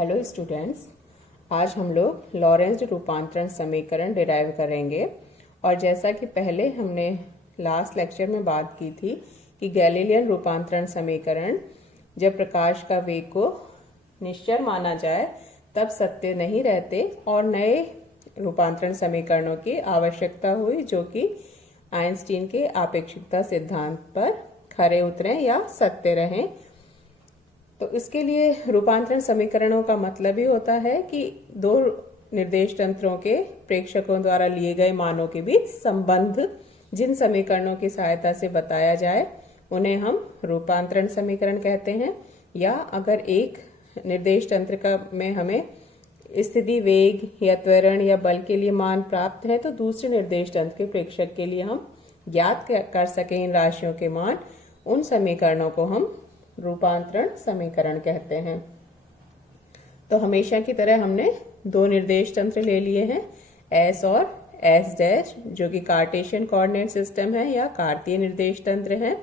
Hello students, आज हम लोग लॉरेंज रूपांतरण समीकरण डिराइव करेंगे। और जैसा कि पहले हमने लास्ट लेक्चर में बात की थी कि गैलीलियन रूपांतरण समीकरण जब प्रकाश का वेग को निश्चर माना जाए तब सत्य नहीं रहते और नए रूपांतरण समीकरणों की आवश्यकता हुई जो कि आइंस्टीन के आपेक्षिकता सिद्धांत पर खरे उतरें या सत्य रहें। तो इसके लिए रूपांतरण समीकरणों का मतलब ही होता है कि दो निर्देश तंत्रों के प्रेक्षकों द्वारा लिए गए मानों के बीच संबंध जिन समीकरणों की सहायता से बताया जाए उन्हें हम रूपांतरण समीकरण कहते हैं। या अगर एक निर्देश तंत्र का में हमें स्थिति, वेग या त्वरण या बल के लिए मान प्राप्त है तो दूसरे निर्देश तंत्र के प्रेक्षक के लिए हम ज्ञात कर सकें इन राशियों के मान, उन समीकरणों को हम रूपांतरण समीकरण कहते हैं। तो हमेशा की तरह हमने दो निर्देश तंत्र ले लिए हैं, एस और एस डैश, जो कि कार्टेशियन कोऑर्डिनेट सिस्टम है या कार्तीय निर्देश तंत्र है।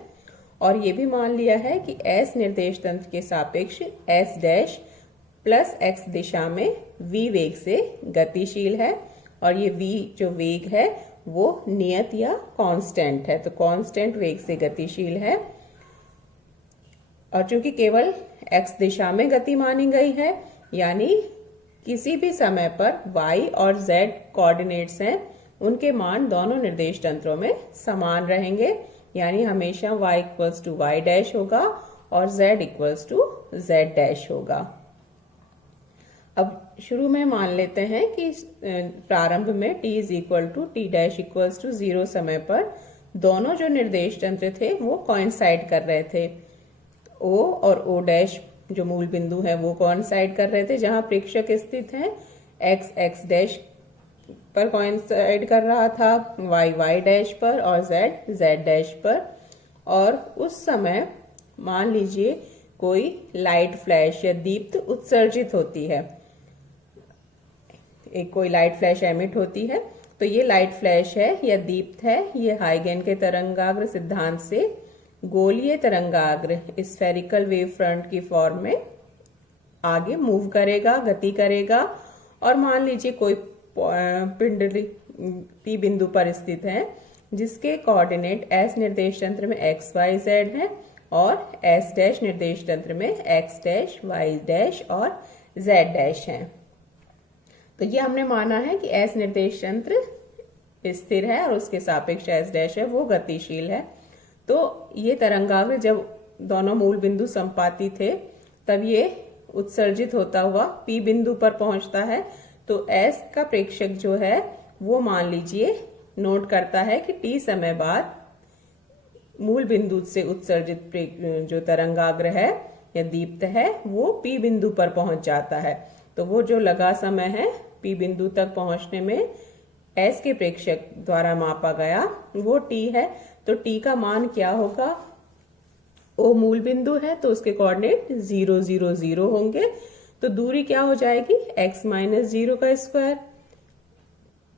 और ये भी मान लिया है कि एस निर्देश तंत्र के सापेक्ष एस डैश प्लस एक्स दिशा में v वेग से गतिशील है और ये v जो वेग है वो नियत या कांस्टेंट है, तो कांस्टेंट वेग से गतिशील है। और चूंकि केवल x दिशा में गति मानी गई है यानी किसी भी समय पर y और z कोऑर्डिनेट्स हैं, उनके मान दोनों निर्देश तंत्रों में समान रहेंगे, यानी हमेशा y equals to y dash होगा और z equals to z dash होगा। अब शुरू में मान लेते हैं कि प्रारंभ में t is equal to t dash equals to 0 समय पर दोनों जो निर्देश तंत्र थे वो कोइंसाइड कर रहे थे। O और O डैश जो मूल बिंदु है वो कोइंसाइड कर रहे थे, जहां प्रेक्षक स्थित है x x डैश पर कोइंसाइड कर रहा था, y y डैश पर और z z डैश पर। और उस समय मान लीजिए कोई लाइट फ्लैश या दीप्त उत्सर्जित होती है, एक कोई लाइट फ्लैश एमिट होती है, तो ये लाइट फ्लैश है या दीप्त है, ये हाइगेन के तरंगाग्र सिद्धांत से गोलीय तरंगाग्र स्फेरिकल वेव फ्रंट की फॉर्म में आगे मूव करेगा, गति करेगा। और मान लीजिए कोई पिंड P बिंदु पर स्थित है जिसके कोऑर्डिनेट S निर्देश तंत्र में x y z है और S डैश निर्देश तंत्र में x डैश y डैश और z डैश है। तो ये हमने माना है कि S निर्देश तंत्र स्थिर है और उसके सापेक्ष S डैश है वो गतिशील है। तो ये तरंगाग्र जब दोनों मूल बिंदु संपाती थे तब ये उत्सर्जित होता हुआ P बिंदु पर पहुंचता है। तो S का प्रेक्षक जो है वो मान लीजिए नोट करता है कि T समय बाद मूल बिंदु से उत्सर्जित जो तरंगाग्र है या दीप्त है वो P बिंदु पर पहुंच जाता है। तो वो जो लगा समय है P बिंदु तक पहुंचने में S के प्रेक्षक द्वारा मापा गया वो T है। तो T का मान क्या होगा? O मूल बिंदु है तो उसके कोऑर्डिनेट 0 0 0 होंगे, तो दूरी क्या हो जाएगी? x माइनस 0 का स्क्वायर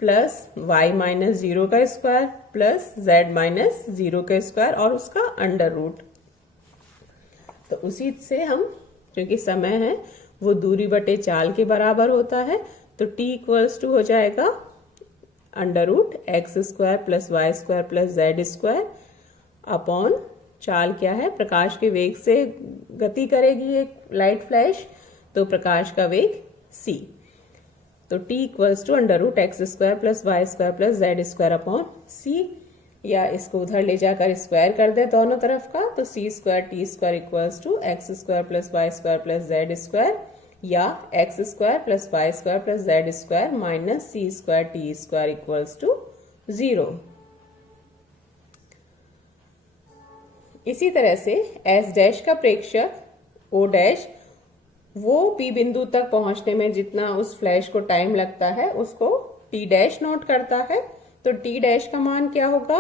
प्लस y माइनस 0 का स्क्वायर प्लस z माइनस 0 का स्क्वायर और उसका अंडर रूट। तो उसी से हम, क्योंकि समय है वो दूरी बटे चाल के बराबर होता है, तो t इक्वल्स टू हो जाएगा under root x square plus y square plus z square upon चाल क्या है? प्रकाश के वेग से गति करेगी एक लाइट फ्लैश, तो प्रकाश का वेग c। तो t equals to under root x square plus y square plus z square upon c, या इसको उधर ले जाकर स्क्वायर कर दे दोनों तरफ का, तो c square t square equals to x square plus y square plus z square या x square plus y square plus z square minus c square t square equals to 0। इसी तरह से एस डैश का प्रेक्षक O dash वो P बिंदु तक पहुंचने में जितना उस फ्लैश को टाइम लगता है उसको T डैश नोट करता है। तो T डैश का मान क्या होगा?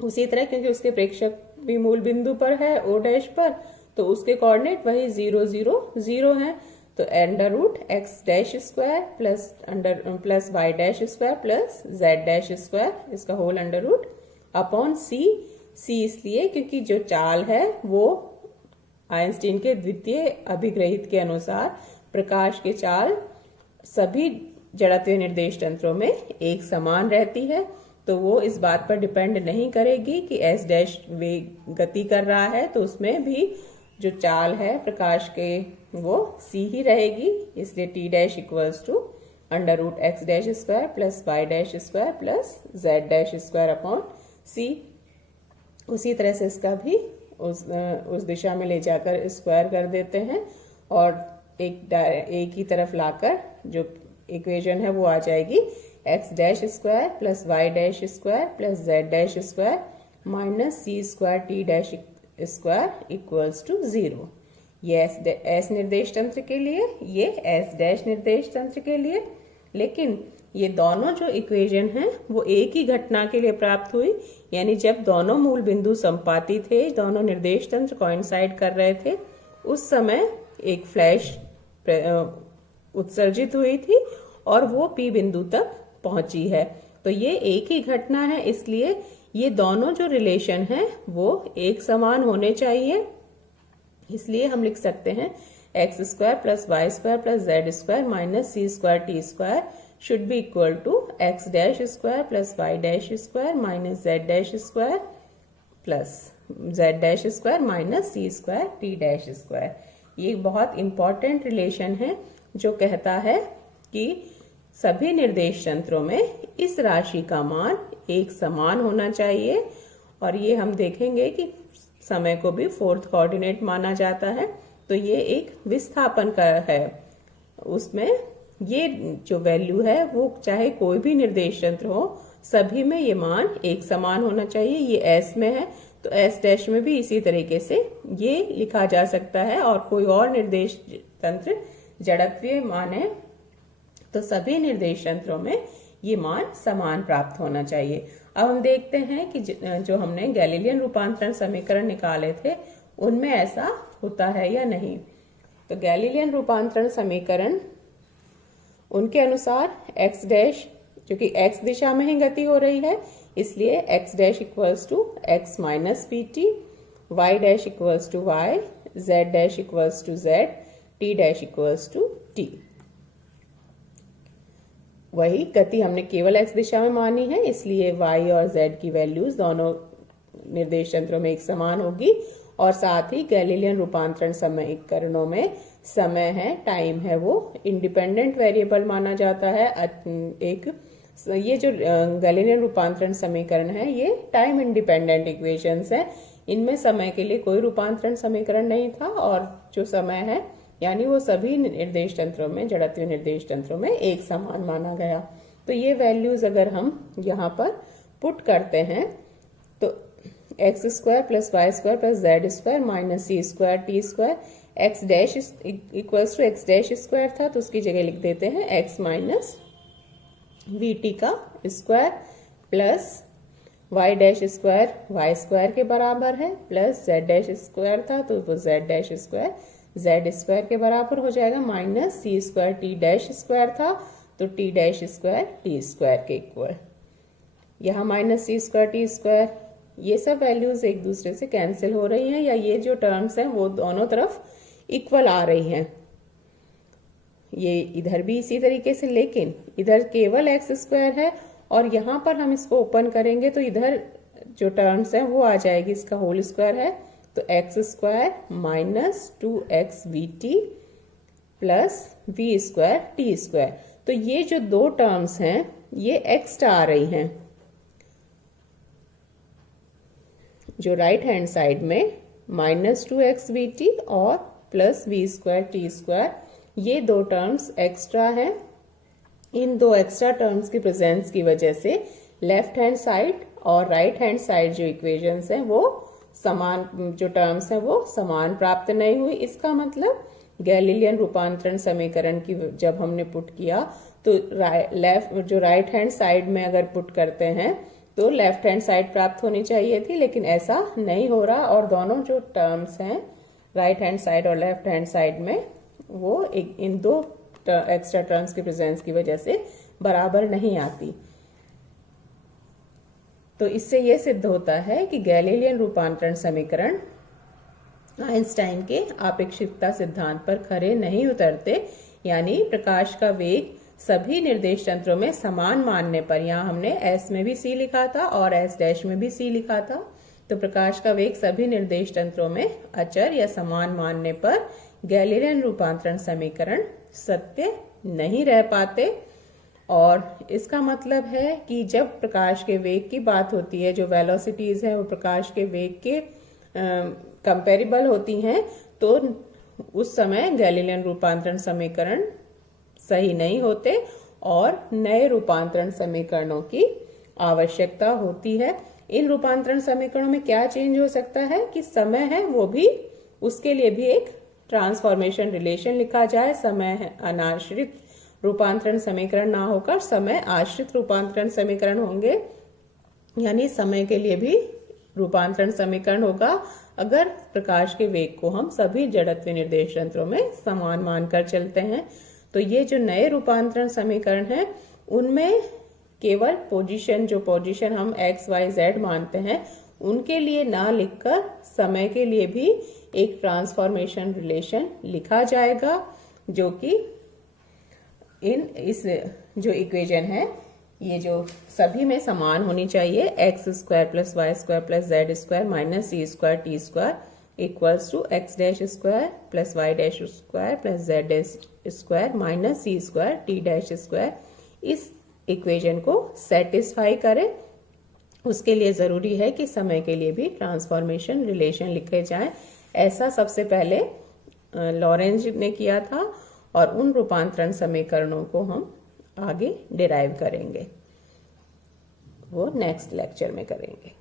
उसी तरह क्योंकि उसके प्रेक्षक भी मूल बिंदु पर है O डैश पर, तो उसके कोऑर्डिनेट वही 0 0 0 है। तो under root x dash square plus y dash square plus z dash square, इसका whole under root upon c इसलिए क्योंकि जो चाल है वो आइंस्टीन के द्वितीय अभिग्रहित के अनुसार प्रकाश की चाल सभी जड़त्वीय निर्देश तंत्रों में एक समान रहती है, तो वो इस बात पर डिपेंड नहीं करेगी कि एस डैश वेग गति कर रहा है तो उसमें भी जो चाल है प्रकाश के वो सी ही रहेगी। इसलिए t dash equals to under root x dash square plus y dash square plus z dash square upon c. उसी तरह से इसका भी उस दिशा में ले जाकर स्क्वायर कर देते हैं और एक ही तरफ लाकर जो इक्वेशन है वो आ जाएगी x dash square plus y dash square plus z dash square minus c square t dash square equals to 0। ये एस निर्देश तंत्र के लिए, ये एस डैश निर्देश तंत्र के लिए। लेकिन ये दोनों जो इक्वेशन हैं वो एक ही घटना के लिए प्राप्त हुई, यानी जब दोनों मूल बिंदु संपाती थे, दोनों निर्देश तंत्र कोइंसाइड कर रहे थे, उस समय एक फ्लैश उत्सर्जित हुई थी और वो पी बिंदु तक पहुंची है। तो ये एक ही घटना है, इसलिए ये दोनों जो रिलेशन है वो एक समान होने चाहिए। इसलिए हम लिख सकते हैं x square plus y square plus z square minus c square t square should be equal to x dash square plus y dash square minus z dash square plus z dash square minus c square t dash square. ये बहुत important relation है जो कहता है कि सभी निर्देश तंत्रों में इस राशि का मान एक समान होना चाहिए। और ये हम देखेंगे कि समय को भी फोर्थ कोऑर्डिनेट माना जाता है, तो ये एक विस्थापन का है। उसमें ये जो वैल्यू है वो चाहे कोई भी निर्देश तंत्र हो, सभी में ये मान एक समान होना चाहिए। ये एस में है तो एस डैश में भी इसी तरीके से ये लिखा जा सकता है। और कोई और निर्देश तंत्र जड़त्वीय मान है तो सभी निर्देश तंत्रों में ये मान समान प्राप्त होना चाहिए। अब हम देखते हैं कि जो हमने गैलीलियन रूपांतरण समीकरण निकाले थे उनमें ऐसा होता है या नहीं। तो गैलीलियन रूपांतरण समीकरण उनके अनुसार एक्स डैश, जो कि एक्स दिशा में ही गति हो रही है, इसलिए x dash equals to x minus v t, y dash equals to y, z dash equals to z, t dash equals to t. वही गति हमने केवल एक्स दिशा में मानी है, इसलिए वाई और जेड की वैल्यूज दोनों निर्देश तंत्रों में एक समान होगी। और साथ ही गैलीलियन रूपांतरण समीकरणों में समय है, टाइम है, वो इंडिपेंडेंट वेरिएबल माना जाता है। ये जो गैलीलियन रूपांतरण समीकरण है ये टाइम इंडिपेंडेंट इक्वेशंस है। इनमें समय के लिए कोई रूपांतरण समीकरण नहीं था और जो समय है यानी वो सभी निर्देश तंत्रों में, जड़त्वीय निर्देश तंत्रों में एक समान माना गया। तो ये वैल्यूज अगर हम यहाँ पर पुट करते हैं तो x square plus y square plus z square minus c square t square, x dash equals to x dash square था तो उसकी जगह लिख देते हैं एक्स माइनस वी टी का square plus y dash square y square के बराबर है प्लस जेड डैश स्क्वायर था तो वो Z dash square Z square के बराबर हो जाएगा minus c square t dash square था तो T dash square t square के इक्वल। यहाँ minus c square t square, ये सब वैल्यूज एक दूसरे से कैंसिल हो रही हैं, या ये जो टर्म्स हैं वो दोनों तरफ इक्वल आ रही हैं। ये इधर भी इसी तरीके से, लेकिन इधर केवल एक्स स्क्वायर है और यहाँ पर हम इसको ओपन करेंगे तो इधर जो टर्म्स हैं वो आ जाएगी, इसका होल स्क्वायर है तो x square minus 2x v t plus v square t square. तो ये जो दो टर्म्स हैं ये एक्स्ट्रा आ रही हैं, जो राइट हैंड साइड में माइनस 2x वी टी और plus v square t square, ये दो टर्म्स एक्स्ट्रा हैं। इन दो एक्स्ट्रा टर्म्स की प्रेजेंस की वजह से लेफ्ट हैंड साइड और राइट हैंड साइड जो इक्वेशंस हैं वो समान, जो टर्म्स हैं वो समान प्राप्त नहीं हुई। इसका मतलब गैलीलियन रूपांतरण समीकरण की जब हमने पुट किया तो जो राइट हैंड साइड में अगर पुट करते हैं तो लेफ्ट हैंड साइड प्राप्त होनी चाहिए थी, लेकिन ऐसा नहीं हो रहा और दोनों जो टर्म्स हैं राइट हैंड साइड और लेफ्ट हैंड साइड में वो इन दो एक्स्ट्रा टर्म्स की प्रेजेंस की वजह से बराबर नहीं आती। तो इससे यह सिद्ध होता है कि गैलीलियन रूपांतरण समीकरण आइंस्टाइन के आपेक्षिकता सिद्धांत पर खरे नहीं उतरते। यानी प्रकाश का वेग सभी निर्देश तंत्रों में समान मानने पर, यहाँ हमने s में भी c लिखा था और s डैश में भी c लिखा था, तो प्रकाश का वेग सभी निर्देश तंत्रों में अचर या समान मानने पर गैलीलियन रूपांतरण समीकरण सत्य नहीं रह पाते। और इसका मतलब है कि जब प्रकाश के वेग की बात होती है, जो वेलोसिटीज है वो प्रकाश के वेग के कंपेरेबल होती हैं, तो उस समय गैलीलियन रूपांतरण समीकरण सही नहीं होते और नए रूपांतरण समीकरणों की आवश्यकता होती है। इन रूपांतरण समीकरणों में क्या चेंज हो सकता है कि समय है वो भी, उसके लिए भी एक ट्रांसफॉर्मेशन रिलेशन लिखा जाए। समय है अनाश्रित रूपांतरण समीकरण ना होकर समय आश्रित रूपांतरण समीकरण होंगे, यानी समय के लिए भी रूपांतरण समीकरण होगा अगर प्रकाश के वेग को हम सभी जड़त्व निर्देश तंत्रों में समान मानकर चलते हैं। तो ये जो नए रूपांतरण समीकरण है उनमें केवल पोजीशन हम x, y, z मानते हैं, उनके लिए ना लिखकर समय के लिए भी एक ट्रांसफॉर्मेशन रिलेशन लिखा जाएगा, जो कि इस जो इक्वेशन है ये जो सभी में समान होनी चाहिए, x square plus y square plus z square minus c square t square equals to x dash square plus y dash square plus z dash square minus c square t dash square, इस equation को satisfy करे। उसके लिए जरूरी है कि समय के लिए भी ट्रांसफॉर्मेशन रिलेशन लिखे जाएं। ऐसा सबसे पहले लॉरेंज ने किया था और उन रूपांतरण समीकरणों को हम आगे डिराइव करेंगे, वो नेक्स्ट लेक्चर में करेंगे।